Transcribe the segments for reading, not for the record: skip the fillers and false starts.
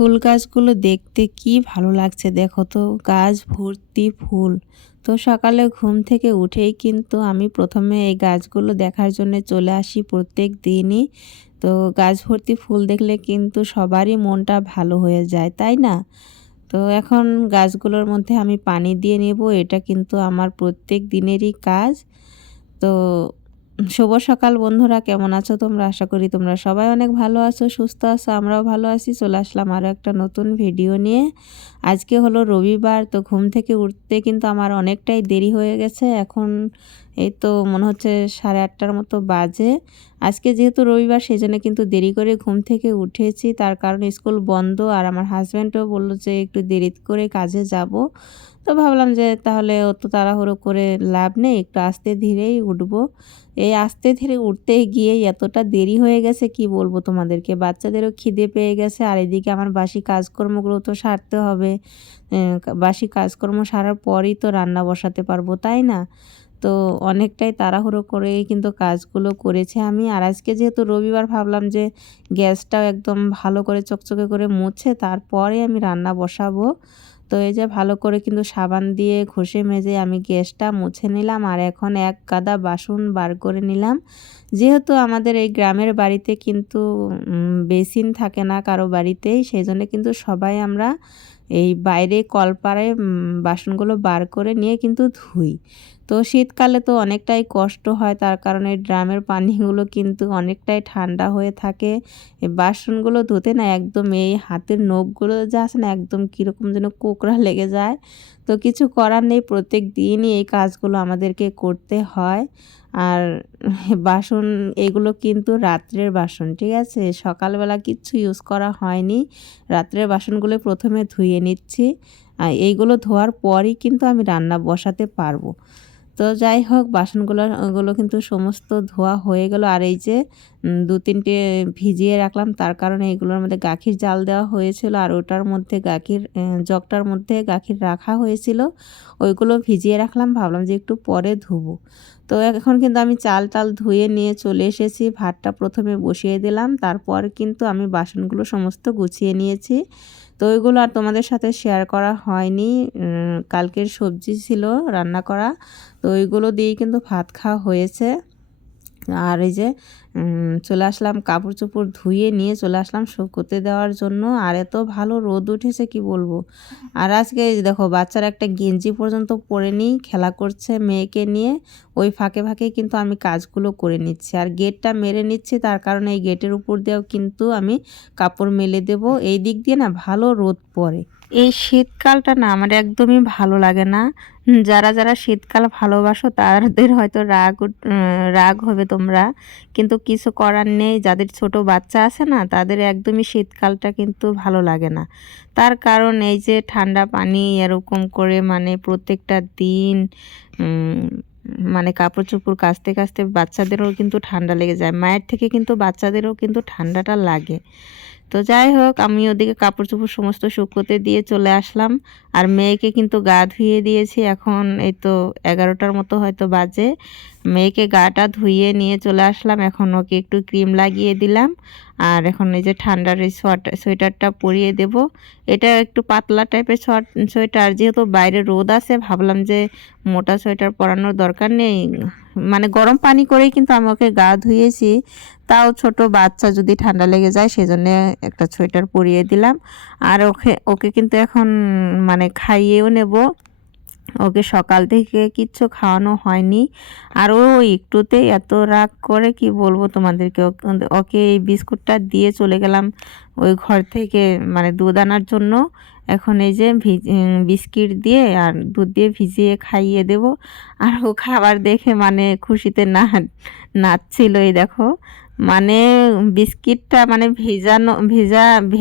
ফুল গাছগুলো দেখতে কি ভালো লাগছে, দেখো তো, গাছ ভর্তি ফুল। তো সকালে ঘুম থেকে উঠেই কিন্তু আমি প্রথমে এই গাছগুলো দেখার জন্য চলে আসি প্রত্যেক দিনই। তো গাছ ভর্তি ফুল দেখলে কিন্তু সবারই মনটা ভালো হয়ে যায়, তাই না? তো এখন গাছগুলোর মধ্যে আমি পানি দিয়ে নেব, এটা কিন্তু আমার প্রত্যেক দিনেরই কাজ। তো শুভ সকাল বন্ধুরা, কেমন আছো তোমরা? আশা করি তোমরা সবাই অনেক ভালো আছো, সুস্থ আছো, আমরাও ভালো আছি। চলে আসলাম আরও একটা নতুন ভিডিও নিয়ে। আজকে হলো রবিবার, তো ঘুম থেকে উঠতে কিন্তু আমার অনেকটাই দেরি হয়ে গেছে। এখন এই তো মনে হচ্ছে 8:30টার মতো বাজে। আজকে যেহেতু রবিবার সেই জন্য কিন্তু দেরি করে ঘুম থেকে উঠেছি, তার কারণ স্কুল বন্ধ আর আমার হাজব্যান্ডও বললো যে একটু দেরি করে কাজে যাব। তো ভাবলাম যে তাহলে অত তাড়াহুড়ো করে লাভ নেই, একটু আস্তে ধীরেই উঠবো। এই আস্তে ধীরে উঠতে গিয়ে এতটা দেরি হয়ে গেছে কি বলবো তোমাদেরকে। বাচ্চাদেরও খিদে পেয়ে গেছে আর এদিকে আমার বাসি কাজকর্মগুলো তো সারতে হবে। বাসি কাজকর্ম সারার পরই তো রান্না বসাতে পারবো, তাই না? তো অনেকটাই তাড়াহুড়ো করে কিন্তু কাজগুলো করেছি আমি। আর আজকে যেহেতু রবিবার ভাবলাম যে গ্যাসটাও একদম ভালো করে চকচকে করে মুছে তারপরে আমি রান্না বসাবো। তো এই যে ভালো করে কিন্তু সাবান দিয়ে ঘষে মেজে আমি গ্যাসটা মুছে নিলাম আর এখন এক গাদা বাসন বার করে নিলাম। যেহেতু আমাদের এই গ্রামের বাড়িতে কিন্তু বেসিন থাকে না কারো বাড়িতেই, সেই জন্য কিন্তু সবাই আমরা এই বাইরে কলপাড়ে বাসনগুলো বার করে নিয়ে কিন্তু ধুই। তো শীতকালে তো অনেকটাই কষ্ট হয়, তার কারণে ড্রামের পানিগুলো কিন্তু অনেকটাই ঠান্ডা হয়ে থাকে। এই বাসনগুলো ধুতে না একদম এই হাতের নখগুলো যা আছে না একদম কীরকম যেন কোঁকড়া লেগে যায়। তো কিছু করার নেই, প্রত্যেক দিনই এই কাজগুলো আমাদেরকে করতে হয়। আর বাসন এগুলো কিন্তু রাত্রের বাসন, ঠিক আছে? সকালবেলা কিচ্ছু ইউজ করা হয়নি, রাত্রের বাসনগুলো প্রথমে ধুয়ে নিচ্ছি। আর এইগুলো ধোয়ার পরই কিন্তু আমি রান্না বসাতে পারবো। তো যাই হোক, বাসনগুলো কিন্তু সমস্ত ধোয়া হয়ে গেল। আর এই যে 2-3টে ভিজিয়ে রাখলাম, তার কারণে এগুলোর মধ্যে গাখির জাল দেওয়া হয়েছিল আর ওটার মধ্যে গাখির জগটার মধ্যে গাখির রাখা হয়েছিল, ওইগুলো ভিজিয়ে রাখলাম, ভাবলাম যে একটু পরে ধুবো। তো এখন কিন্তু আমি চাল টাল ধুয়ে নিয়ে চলে এসেছি, ভাতটা প্রথমে বসিয়ে দিলাম, তারপর কিন্তু আমি বাসনগুলো সমস্ত গুছিয়ে নিয়েছি। তো ওইগুলো আর তোমাদের সাথে শেয়ার করা হয়নি, কালকের সবজি ছিল রান্না করা, তো ওইগুলো দিয়েই কিন্তু ভাত খাওয়া হয়েছে। আর এই যে চলে আসলাম, কাপড় চোপড় ধুয়ে নিয়ে চলে আসলাম শুকোতে দেওয়ার জন্য। আর এত ভালো রোদ উঠেছে কি বলবো। আর আজকে এই যে দেখো, বাচ্চারা একটা গেঞ্জি পর্যন্ত পরেনি, খেলা করছে মেয়েকে নিয়ে। ওই ফাঁকে ফাঁকে কিন্তু আমি কাজগুলো করে নিচ্ছি আর গেটটা মেরে নিচ্ছি, তার কারণে এই গেটের উপর দিয়েও কিন্তু আমি কাপড় মেলে দেব। এই দিক দিয়ে না ভালো রোদ পড়ে। এই শীতকালটা না আমার একদমই ভালো লাগে না। যারা যারা শীতকাল ভালোবাসো তাদের হয়তো রাগ হবে তোমরা, কিন্তু কিছু করার নেই। যাদের ছোট বাচ্চা আছে না তাদের একদমই শীতকালটা কিন্তু ভালো লাগে না। তার কারণ এই যে ঠান্ডা পানি এরকম করে মানে প্রত্যেকটা দিন মানে কাপড় চোপড় কাচতে কাচতে বাচ্চাদেরও কিন্তু ঠান্ডা লেগে যায়, মায়ের থেকে কিন্তু বাচ্চাদেরও কিন্তু ঠান্ডাটা লাগে। তো যাই হোক, আমি ওদিকে কাপড় চোপড় সমস্ত শুকোতে দিয়ে চলে আসলাম আর মেয়েকে কিন্তু গা ধুইয়ে দিয়েছি। এখন এই তো 11টার মতো হয়তো বাজে। মেয়েকে গাটা ধুইয়ে নিয়ে চলে আসলাম, এখন ওকে একটু ক্রিম লাগিয়ে দিলাম আর এখন এই যে ঠান্ডার এই সোয়েটারটা পরিয়ে দেব। এটা একটু পাতলা টাইপের সোয়েটার, যেহেতু বাইরে রোদ আছে ভাবলাম যে মোটা সোয়েটার পরানোর দরকার নেই, মানে গরম পানি করেই কিন্তু আমি ওকে গা ধুয়েছি। তাও ছোট বাচ্চা যদি ঠান্ডা লেগে যায় সেজন্য একটা সোয়েটার পরিয়ে দিলাম। আর ওকে ওকে কিন্তু এখন মানে খাইয়েও নেব। ওকে সকাল থেকে কিচ্ছু খাওয়ানো হয়নি আর ও একটুতেই এত রাগ করে কি বলবো তোমাদেরকে। ওকে এই বিস্কুটটা দিয়ে চলে গেলাম ওই ঘর থেকে, মানে দুধ আনার জন্য। এখন এই যে বিস্কিট দিয়ে আর দুধ দিয়ে ভিজিয়ে খাইয়ে দেব। আর ও খাবার দেখে মানে খুশিতে নাচছিল, এই দেখো। মানে বিস্কিটটা মানে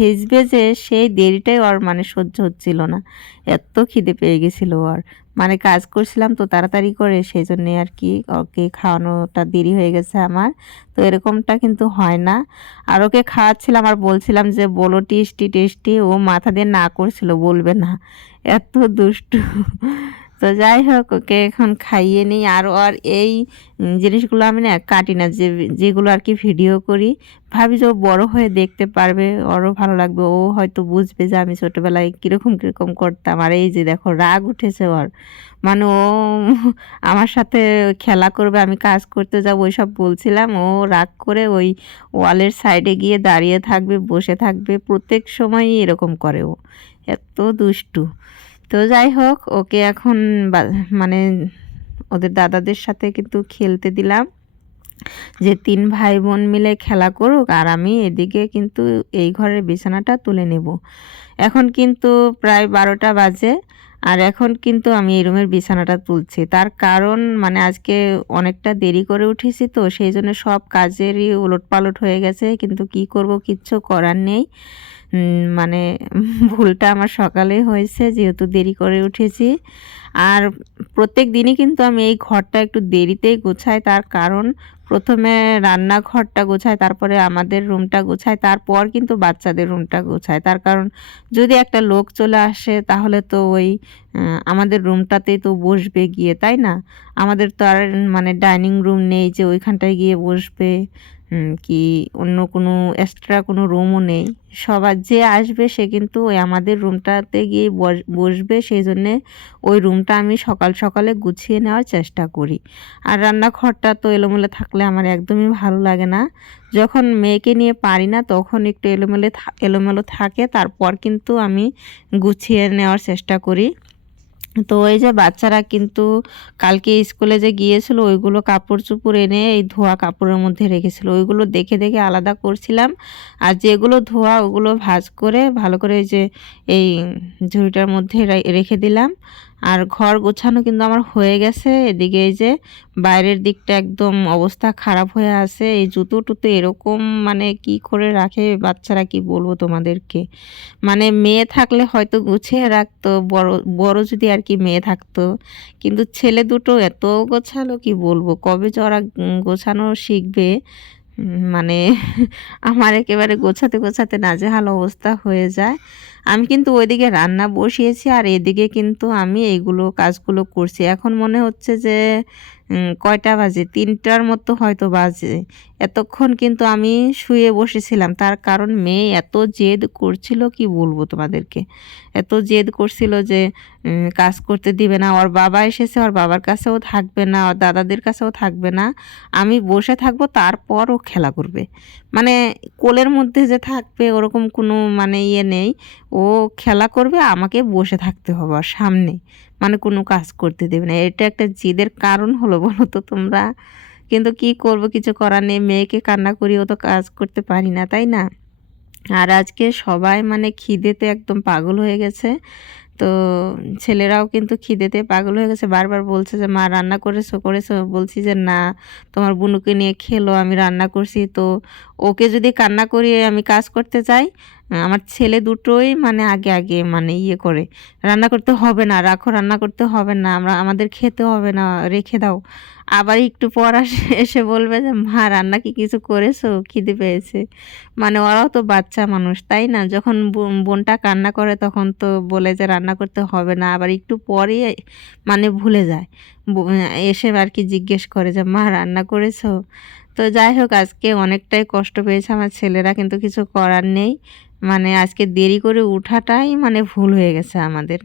ভিজবে যে সেই দেরিটাই ওর মানে সহ্য হচ্ছিল না, এত খিদে পেয়ে গেছিলো ওর। মানে কাজ করছিলাম তো তাড়াতাড়ি করে, সেই জন্যে আর কি ওকে খাওয়ানোটা দেরি হয়ে গেছে আমার। তো এরকমটা কিন্তু হয় না। আর ওকে খাওয়াচ্ছিলাম আর বলছিলাম যে বলো টেস্টি টেস্টি, ও মাথা দিয়ে না করছিল, বলবে না, এত দুষ্টু। তো যাই হোক ওকে এখন খাইয়ে নিই। আর ওর এই জিনিসগুলো আমি না কাটি না, যেগুলো আর কি ভিডিও করি, ভাবি যে ও বড় হয়ে দেখতে পারবে, ওরও ভালো লাগবে, ও হয়তো বুঝবে যে আমি ছোটোবেলায় কীরকম কীরকম করতাম। আর এই যে দেখো রাগ উঠেছে ওর, মানে ও আমার সাথে খেলা করবে, আমি কাজ করতে যাবো ওইসব বলছিলাম, ও রাগ করে ওই ওয়ালের সাইডে গিয়ে দাঁড়িয়ে থাকবে, বসে থাকবে, প্রত্যেক সময়ই এরকম করে ও, এত দুষ্টু। তো যাই হোক ওকে এখন মানে ওদের দাদাদের সাথে কিন্তু খেলতে দিলাম, যে 3 ভাই বোন মিলে খেলা করুক, আর আমি এদিকে কিন্তু এই ঘরের বিছানাটা তুলে নেব। এখন কিন্তু প্রায় 12টা বাজে, আর এখন কিন্তু আমি এই রুমের বিছানাটা তুলছি। তার কারণ মানে আজকে অনেকটা দেরি করে উঠেছি, তো সেই জন্য সব কাজেরই ওলটপালট হয়ে গেছে, কিন্তু কি করব, কিচ্ছু করার নেই। মানে ভুলটা আমার সকালে হয়েছে, যেহেতু দেরি করে উঠেছি। আর প্রত্যেক দিনই কিন্তু আমি এই ঘরটা একটু দেরিতেই গোছাই, তার কারণ প্রথমে রান্নাঘরটা গোছাই, তারপরে আমাদের রুমটা গোছাই, তারপর কিন্তু বাচ্চাদের রুমটা গোছাই। তার কারণ যদি একটা লোক চলে আসে তাহলে তো ওই আমাদের রুমটাতেই তো বসবে গিয়ে, তাই না? আমাদের তো আর মানে ডাইনিং রুম নেই যে ওইখানটায় গিয়ে বসবে, কি অন্য কোনো এক্সট্রা কোনো রুমও নেই। সবার যে আসবে সে কিন্তু ওই আমাদের রুমটাতে গিয়ে বসবে, সেই জন্যে ওই রুমটা আমি সকাল সকালে গুছিয়ে নেওয়ার চেষ্টা করি। আর রান্নাঘরটা তো এলোমেলো থাকলে আমার একদমই ভালো লাগে না। যখন মেয়েকে নিয়ে পারি না তখন একটু এলোমেলো থাকে, তারপর কিন্তু আমি গুছিয়ে নেওয়ার চেষ্টা করি। তো এই যে বাচ্চারা কিন্তু কালকে স্কুলে যে গিয়েছিল ওইগুলো কাপড় চোপড় এনে এই ধোয়া কাপড়ের মধ্যে রেখেছিল, ওইগুলো দেখে দেখে আলাদা করছিলাম। আর যেগুলো ধোয়া ওগুলো ভাঁজ করে ভালো করে এই যে এই ঝুড়িটার মধ্যে রেখে দিলাম। আর ঘর গোছানো কিন্তু আমার হয়ে গেছে। এদিকে এই যে বাইরের দিকটা একদম অবস্থা খারাপ হয়ে আছে, এই জুতো টুতো এরকম মানে কি করে রাখে বাচ্চারা, কি বলবো তোমাদেরকে। মানে মেয়ে থাকলে হয়তো গুছিয়ে রাখতো, বড় বড় যদি আর কি মেয়ে থাকতো, কিন্তু ছেলে দুটো এত গোছালো, কি বলবো, কবে যে ওরা গোছানো শিখবে। মানে আমার একেবারে গোছাতে গোছাতে নাজেহাল অবস্থা হয়ে যায়। আমি কিন্তু ওইদিকে রান্না বসিয়েছি, আর এদিকে কিন্তু আমি এইগুলো কাজগুলো করছি। এখন মনে হচ্ছে যে কয়টা বাজে, 3টার মতো হয়তো বাজে। এতক্ষণ কিন্তু আমি শুয়ে বসেছিলাম, তার কারণ মেয়ে এত জেদ করছিল, কি বলবো তোমাদেরকে। এত জেদ করছিল যে কাজ করতে দিবে না, ওর বাবা এসেছে, ওর বাবার কাছেও থাকবে না, ওর দাদাদের কাছেও থাকবে না, আমি বসে থাকবো, তারপর ও খেলা করবে। মানে কোলের মধ্যে যে থাকবে ওরকম কোনো মানে ইয়ে নেই, ও খেলা করবে, আমাকে বসে থাকতে হবে ওর সামনে, মানে কোনো কাজ করতে দেবে না। এটা একটা জিদের কারণ হলো বলো তো তোমরা। কিন্তু কি করব, কিছু করার নেই, মেয়েকে কান্না করিও তো কাজ করতে পারি না, তাই না? আর আজকে সবাই মানে খিদেতে একদম পাগল হয়ে গেছে। তো ছেলেরাও কিন্তু খিদেতে পাগল হয়ে গেছে, বারবার বলছে যে মা রান্না করেছো করেছো, বলছি যে না, তোমার বুনুকে নিয়ে খেলো, আমি রান্না করছি। তো ওকে যদি কান্না করিয়ে আমি কাজ করতে যাই, আমার ছেলে দুটোই মানে আগে আগে মানে ইয়ে করে, রান্না করতে হবে না, রাখো, রান্না করতে হবে না, আমাদের খেতে হবে না, রেখে দাও। আবার একটু পর এসে বলবে যে মা রান্না কি কিছু করেছো, খিদে পেয়েছে। মানে ওরাও তো বাচ্চা মানুষ, তাই না? যখন বোনটা কান্না করে তখন তো বলে যে রান্না করতে হবে না, আবার একটু পরেই মানে ভুলে যায়। এসে আর কি জিজ্ঞেস করে যে মা রান্না করেছো। তো যাই হোক আজকে অনেকটাই কষ্ট পেয়েছে আমার ছেলেরা, কিন্তু কিছু করার নেই। মানে আজকে দেরি করে উঠাটাই মানে ভুল হয়ে গেছে আমাদের,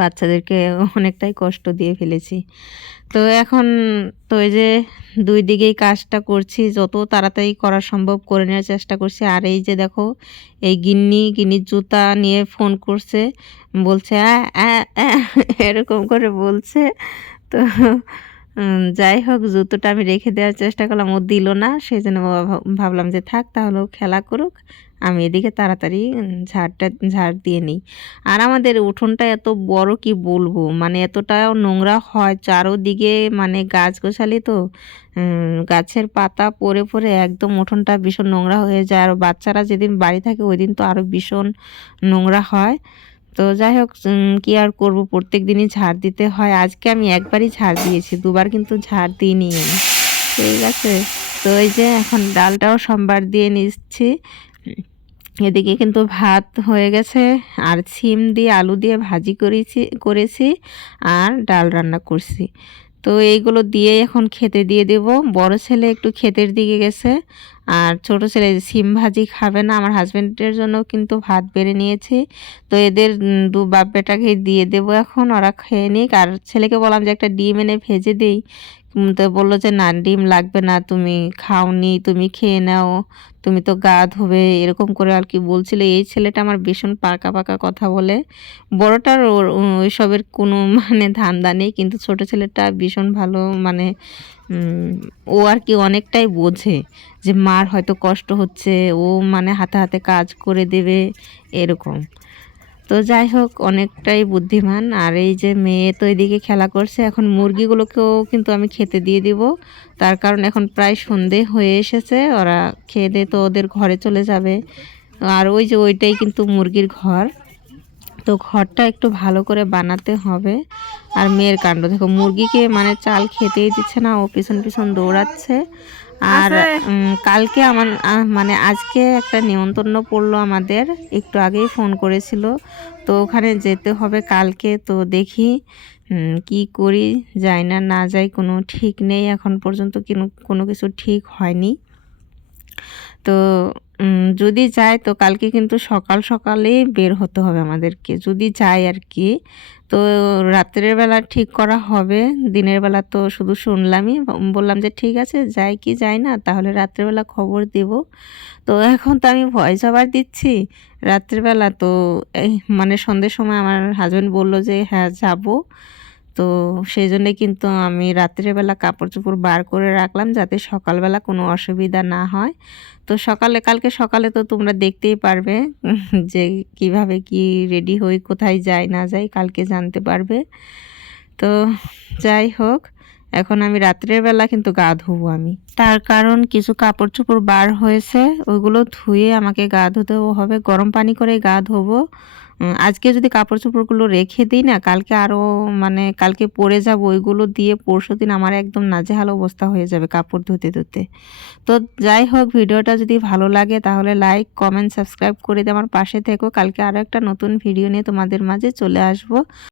বাচ্চাদেরকে অনেকটাই কষ্ট দিয়ে ফেলেছি। তো এখন তো এই যে 2 দিকেই কাজটা করছি, যত তাড়াতাড়ি করা সম্ভব করে নেওয়ার চেষ্টা করছি। আর এই যে দেখো এই গিন্নির জুতা নিয়ে ফোন করছে, বলছে এরকম করে বলছে। তো যাই হোক জুতোটা আমি রেখে দেওয়ার চেষ্টা করলাম, ও দিল না, সেই জন্য ভাবলাম যে থাক তাহলে ও খেলা করুক, আমি এদিকে তাড়াতাড়ি ঝাড় দিয়ে নিই। আর আমাদের উঠোনটা এত বড়, কি বলবো, মানে এতটাও নোংরা হয় চারোদিকে, মানে গাছ গোছালি তো গাছের পাতা পড়ে পড়ে একদম উঠোনটা ভীষণ নোংরা হয়ে যায়। আর বাচ্চারা যেদিন বাড়ি থাকে ওই দিন তো আরও ভীষণ নোংরা হয়। তো যাই হোক কি আর করব, প্রত্যেক দিনই ঝাড় দিতে হয়। আজকে আমি একবারই ঝাড় দিয়েছি, দুবার কিন্তু ঝাড় দিইনি আমি। ঠিক আছে, তো এই যে এখন ডালটাও সোমবার দিয়ে নিচ্ছি। এদিকে কিন্তু ভাত হয়ে গেছে, আর সিম দিয়ে আলু দিয়ে ভাজি করেছি আর ডাল রান্না করছি। তো এইগুলো দিয়ে এখন খেতে দিয়ে দেব। বড় ছেলে একটু ক্ষেতের দিকে গেছে, আর ছোট ছেলে সিম ভাজি খাবে না। আমার হাজব্যান্ডের জন্য কিন্তু ভাত বেড়ে নিয়েছি। তো এদের দু বাপ বেটাকে দিয়ে দেব এখন, ওরা খেয়ে নিক। আর ছেলেকে বললাম যে একটা ডিম এনে ভেজে দিই, তো বললো যে না ডিম লাগবে না, তুমি খাওনি, তুমি খেয়ে নাও, তুমি তো গা ধোবে, এরকম করে আর কি বলছিল। এই ছেলেটা আমার ভীষণ পাকা পাকা কথা বলে। বড়টার ওইসবের কোনো মানে ধান্দা নেই, কিন্তু ছোট ছেলেটা ভীষণ ভালো, মানে ও আর কি অনেকটাই বোঝে যে মার হয়তো কষ্ট হচ্ছে, ও মানে হাতে হাতে কাজ করে দেবে এরকম। তো যাই হোক, অনেকটাই বুদ্ধিমান। আর এই যে মেয়ে তো এদিকে খেলা করছে, এখন মুরগিগুলোকেও কিন্তু আমি খেতে দিয়ে দিব। তার কারণ এখন প্রায় সন্ধে হয়ে এসেছে, ওরা খেয়ে দিয়ে তো ওদের ঘরে চলে যাবে। আর ওই যে ওইটাই কিন্তু মুরগির ঘর, তো ঘরটা একটু ভালো করে বানাতে হবে। আর মেয়ের কাণ্ড দেখো, মুরগিকে মানে চাল খেতেই দিচ্ছে না, ও পিছন পিছন দৌড়াচ্ছে। আর কালকে আমার মানে আজকে একটা নিমন্ত্রণ পড়লো আমাদের, একটু আগেই ফোন করেছিল, তো ওখানে যেতে হবে কালকে। তো দেখি কি করি, যাই না না যাই কোনো ঠিক নেই, এখন পর্যন্ত কোনো কিছু ঠিক হয়নি। তো যদি যাই তো কালকে কিন্তু সকাল সকালেই বের হতে হবে আমাদেরকে, যদি যাই আর কি। তো রাত্রের বেলা ঠিক করা হবে, দিনের বেলা তো শুধু শুনলামই। বললাম যে ঠিক আছে, যাই কি যাই না, তাহলে রাত্রেবেলা খবর দেব। তো এখন তো আমি ভয়েস ওভার দিচ্ছি রাত্রেবেলা। তো এই মানে সন্ধ্যের সময় আমার হাজব্যান্ড বলল যে হ্যাঁ যাব। তো সেই জন্যে কিন্তু আমি রাত্রেবেলা কাপড় চোপড় বার করে রাখলাম, যাতে সকালবেলা কোনো অসুবিধা না হয়। তো কালকে সকালে তো তোমরা দেখতেই পারবে যে কিভাবে কি রেডি হই, কোথায় যাই না যাই কালকে জানতে পারবে। তো যাই হোক, এখন আমি রাত্রের বেলা কিন্তু গা ধোবো আমি, তার কারণ কিছু কাপড় চোপড় বার হয়েছে, ওইগুলো ধুয়ে আমাকে গা ধুতেও হবে, গরম পানি করে গা ধোবো। আজকে যদি কাপড় চোপড়গুলো রেখে দিই না, কালকে আরও মানে কালকে পরে যাব, ওইগুলো দিয়ে পরশুদিন আমার একদম নাজেহাল অবস্থা হয়ে যাবে কাপড় ধুতে ধুতে। তো যাই হোক, ভিডিওটা যদি ভালো লাগে তাহলে লাইক কমেন্ট সাবস্ক্রাইব করে দিয়ে আমার পাশে থেকো। কালকে আরও একটা নতুন ভিডিও নিয়ে তোমাদের মাঝে চলে আসবো।